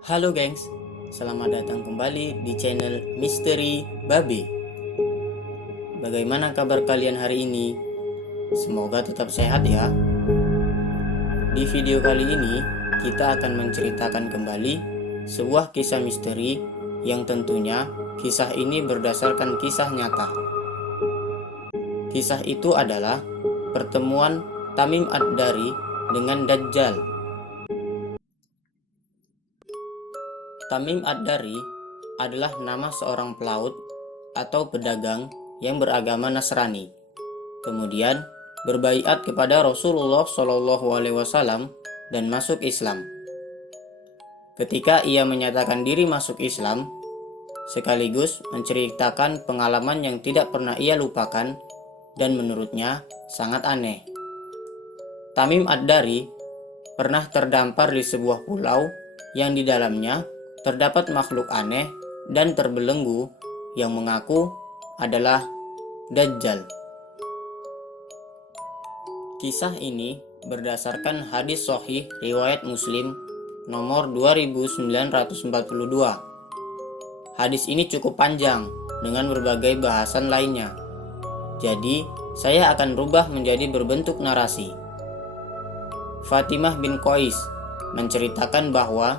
Halo gengs, selamat datang kembali di channel Misteri Babe. Bagaimana kabar kalian hari ini? Semoga tetap sehat ya. Di video kali ini, kita akan menceritakan kembali sebuah kisah misteri yang tentunya kisah ini berdasarkan kisah nyata. Kisah itu adalah pertemuan Tamim Ad-Dari dengan Dajjal. Tamim Ad-Dari adalah nama seorang pelaut atau pedagang yang beragama Nasrani. Kemudian berbaiat kepada Rasulullah SAW dan masuk Islam. Ketika ia menyatakan diri masuk Islam, sekaligus menceritakan pengalaman yang tidak pernah ia lupakan dan menurutnya sangat aneh. Tamim Ad-Dari pernah terdampar di sebuah pulau yang di dalamnya terdapat makhluk aneh dan terbelenggu yang mengaku adalah Dajjal. Kisah ini berdasarkan hadis sahih riwayat Muslim nomor 2942. Hadis ini cukup panjang dengan berbagai bahasan lainnya. Jadi, saya akan rubah menjadi berbentuk narasi. Fatimah bin Qais menceritakan bahwa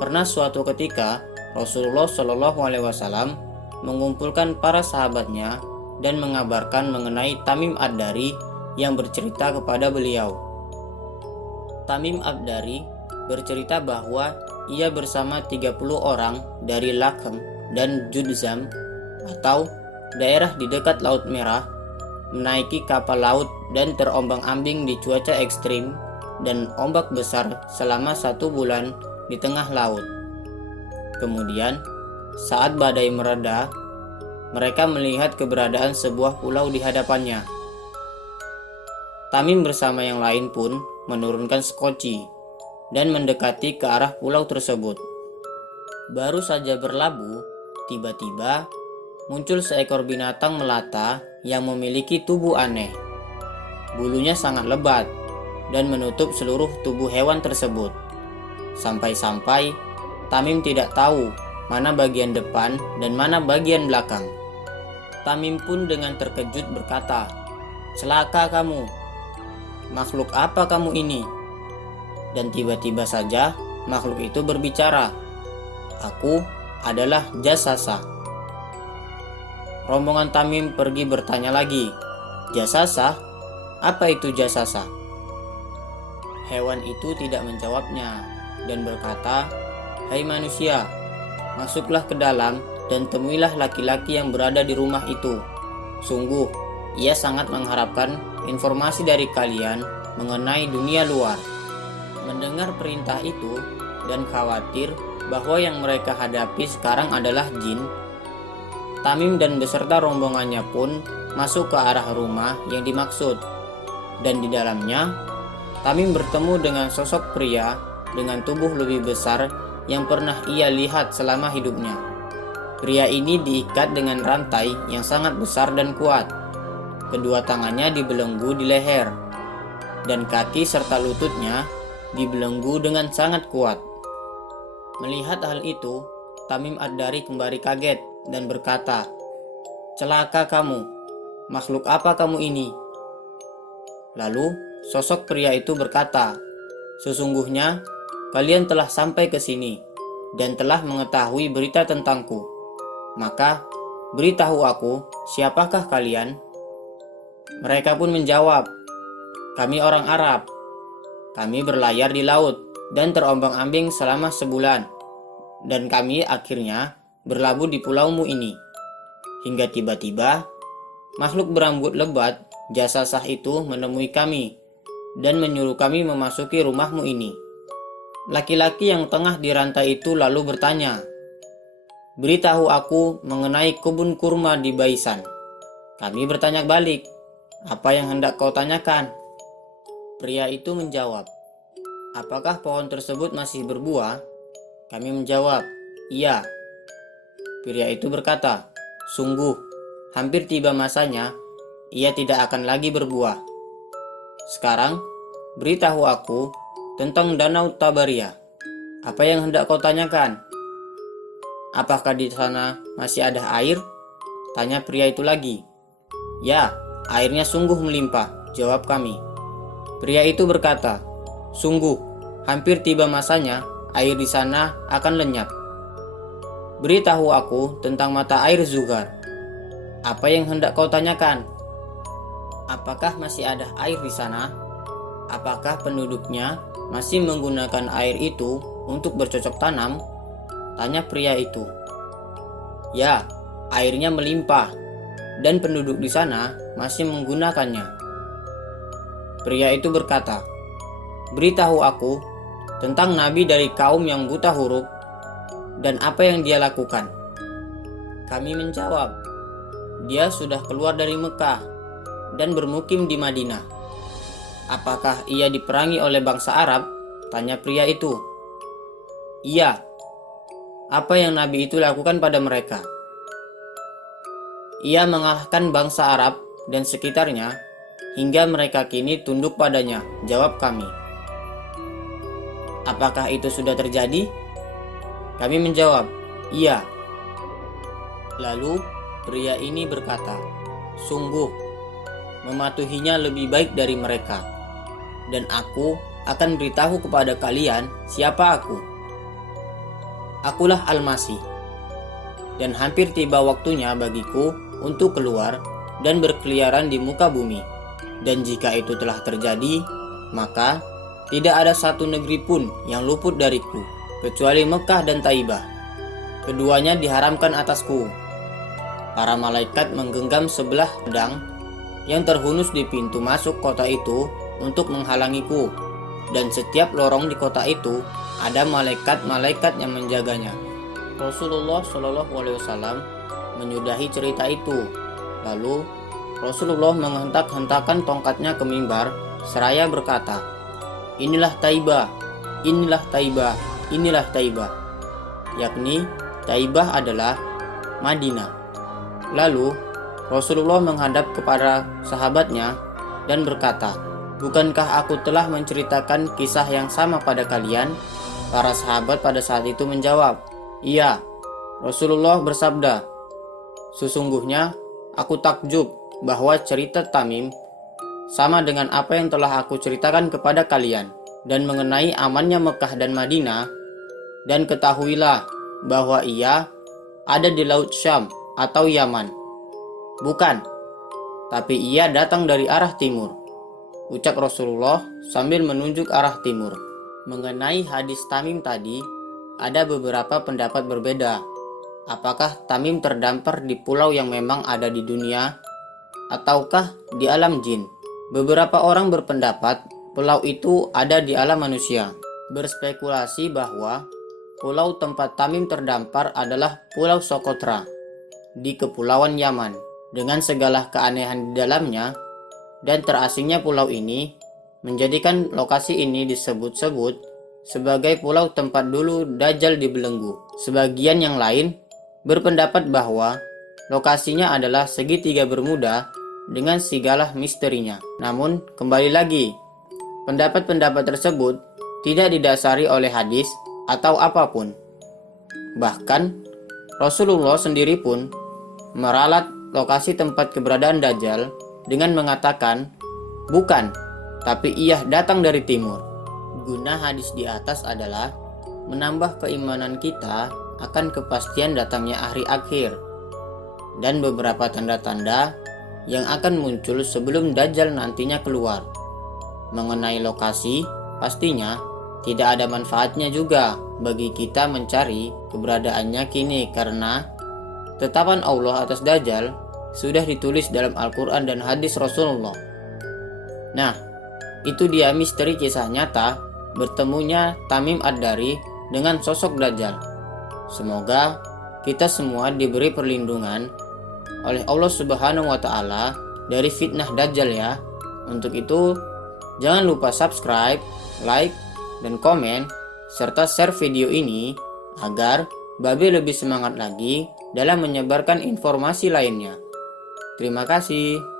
pernah suatu ketika Rasulullah SAW mengumpulkan para sahabatnya dan mengabarkan mengenai Tamim Ad-Dari yang bercerita kepada beliau. Tamim Ad-Dari bercerita bahwa ia bersama 30 orang dari Lakem dan Judzam atau daerah di dekat Laut Merah menaiki kapal laut dan terombang-ambing di cuaca ekstrim dan ombak besar selama 1 bulan di tengah laut. Kemudian, saat badai mereda, mereka melihat keberadaan sebuah pulau di hadapannya. Tamim bersama yang lain pun menurunkan sekoci dan mendekati ke arah pulau tersebut. Baru saja berlabuh, tiba-tiba muncul seekor binatang melata yang memiliki tubuh aneh. Bulunya sangat lebat dan menutup seluruh tubuh hewan tersebut. Sampai-sampai Tamim tidak tahu mana bagian depan dan mana bagian belakang. Tamim pun dengan terkejut berkata, "Celaka kamu! Makhluk apa kamu ini?" Dan tiba-tiba saja makhluk itu berbicara, "Aku adalah Jasasa." Rombongan Tamim pergi bertanya lagi, "Jasasa? Apa itu Jasasa?" Hewan itu tidak menjawabnya dan berkata, "Hai manusia, masuklah ke dalam dan temuilah laki-laki yang berada di rumah itu. Sungguh, ia sangat mengharapkan informasi dari kalian mengenai dunia luar." Mendengar perintah itu dan khawatir bahwa yang mereka hadapi sekarang adalah jin, Tamim dan beserta rombongannya pun masuk ke arah rumah yang dimaksud. Dan di dalamnya, Tamim bertemu dengan sosok pria dengan tubuh lebih besar yang pernah ia lihat selama hidupnya. Pria ini diikat dengan rantai yang sangat besar dan kuat. Kedua tangannya dibelenggu di leher, dan kaki serta lututnya dibelenggu dengan sangat kuat. Melihat hal itu, Tamim Ad-Dari kembali kaget dan berkata, "Celaka kamu! Makhluk apa kamu ini?" Lalu, sosok pria itu berkata, "Sesungguhnya kalian telah sampai ke sini dan telah mengetahui berita tentangku. Maka, beritahu aku, siapakah kalian?" Mereka pun menjawab, "Kami orang Arab. Kami berlayar di laut dan terombang-ambing selama sebulan. Dan kami akhirnya berlabuh di pulaumu ini. Hingga tiba-tiba, makhluk berambut lebat, Jasasah itu menemui kami dan menyuruh kami memasuki rumahmu ini." Laki-laki yang tengah dirantai itu lalu bertanya, "Beritahu aku mengenai kebun kurma di Baisan." Kami bertanya balik, "Apa yang hendak kau tanyakan?" Pria itu menjawab, "Apakah pohon tersebut masih berbuah?" Kami menjawab, "Iya." Pria itu berkata, "Sungguh, hampir tiba masanya, ia tidak akan lagi berbuah. Sekarang, beritahu aku tentang Danau Tabaria." Apa yang hendak kau tanyakan? Apakah di sana masih ada air? Tanya pria itu lagi. Ya, airnya sungguh melimpah, jawab kami. Pria itu berkata, sungguh, hampir tiba masanya air di sana akan lenyap. Beritahu aku tentang mata air Zugar. Apa yang hendak kau tanyakan? Apakah masih ada air di sana? Apakah penduduknya masih menggunakan air itu untuk bercocok tanam? Tanya pria itu. Ya, airnya melimpah dan penduduk di sana masih menggunakannya. Pria itu berkata, beritahu aku tentang nabi dari kaum yang buta huruf dan apa yang dia lakukan. Kami menjawab, dia sudah keluar dari Mekah dan bermukim di Madinah. Apakah ia diperangi oleh bangsa Arab? Tanya pria itu. Iya. Apa yang nabi itu lakukan pada mereka? Ia mengalahkan bangsa Arab dan sekitarnya hingga mereka kini tunduk padanya, jawab kami. Apakah itu sudah terjadi? Kami menjawab, iya. Lalu pria ini berkata, sungguh, mematuhinya lebih baik dari mereka. Dan aku akan beritahu kepada kalian siapa aku. Akulah Al-Masih. Dan hampir tiba waktunya bagiku untuk keluar dan berkeliaran di muka bumi. Dan jika itu telah terjadi, maka tidak ada satu negeri pun yang luput dariku, kecuali Mekah dan Taibah. Keduanya diharamkan atasku. Para malaikat menggenggam sebelah pedang yang terhunus di pintu masuk kota itu untuk menghalangiku, dan setiap lorong di kota itu ada malaikat-malaikat yang menjaganya. Rasulullah Shallallahu Alaihi Wasallam menyudahi cerita itu. Lalu Rasulullah menghentak-hentakan tongkatnya ke mimbar seraya berkata, inilah Taibah, inilah Taibah, inilah Taibah. Yakni Taibah adalah Madinah. Lalu Rasulullah menghadap kepada sahabatnya dan berkata, bukankah aku telah menceritakan kisah yang sama pada kalian? Para sahabat pada saat itu menjawab, iya. Rasulullah bersabda, sesungguhnya aku takjub bahwa cerita Tamim sama dengan apa yang telah aku ceritakan kepada kalian, dan mengenai amannya Mekah dan Madinah, dan ketahuilah bahwa ia ada di Laut Syam atau Yaman. Bukan, tapi ia datang dari arah timur, ucap Rasulullah sambil menunjuk arah timur. Mengenai hadis Tamim tadi, ada beberapa pendapat berbeda. Apakah Tamim terdampar di pulau yang memang ada di dunia, ataukah di alam jin? Beberapa orang berpendapat pulau itu ada di alam manusia, berspekulasi bahwa pulau tempat Tamim terdampar adalah Pulau Socotra di Kepulauan Yaman, dengan segala keanehan di dalamnya, dan terasingnya pulau ini menjadikan lokasi ini disebut-sebut sebagai pulau tempat dulu Dajjal dibelenggu. Sebagian yang lain berpendapat bahwa lokasinya adalah segitiga Bermuda dengan segala misterinya. Namun, kembali lagi, pendapat-pendapat tersebut tidak didasari oleh hadis atau apapun. Bahkan, Rasulullah sendiri pun meralat lokasi tempat keberadaan Dajjal dengan mengatakan, bukan, tapi ia datang dari timur. Guna hadis di atas adalah menambah keimanan kita akan kepastian datangnya hari akhir dan beberapa tanda-tanda yang akan muncul sebelum Dajjal nantinya keluar. Mengenai lokasi, pastinya tidak ada manfaatnya juga bagi kita mencari keberadaannya kini, karena ketetapan Allah atas Dajjal sudah ditulis dalam Al-Quran dan hadis Rasulullah. Nah, itu dia misteri kisah nyata bertemunya Tamim Ad-Dari dengan sosok Dajjal. Semoga kita semua diberi perlindungan oleh Allah Subhanahu wa Ta'ala dari fitnah Dajjal ya. Untuk itu, jangan lupa subscribe, like, dan komen, serta share video ini agar Babe lebih semangat lagi dalam menyebarkan informasi lainnya. Terima kasih.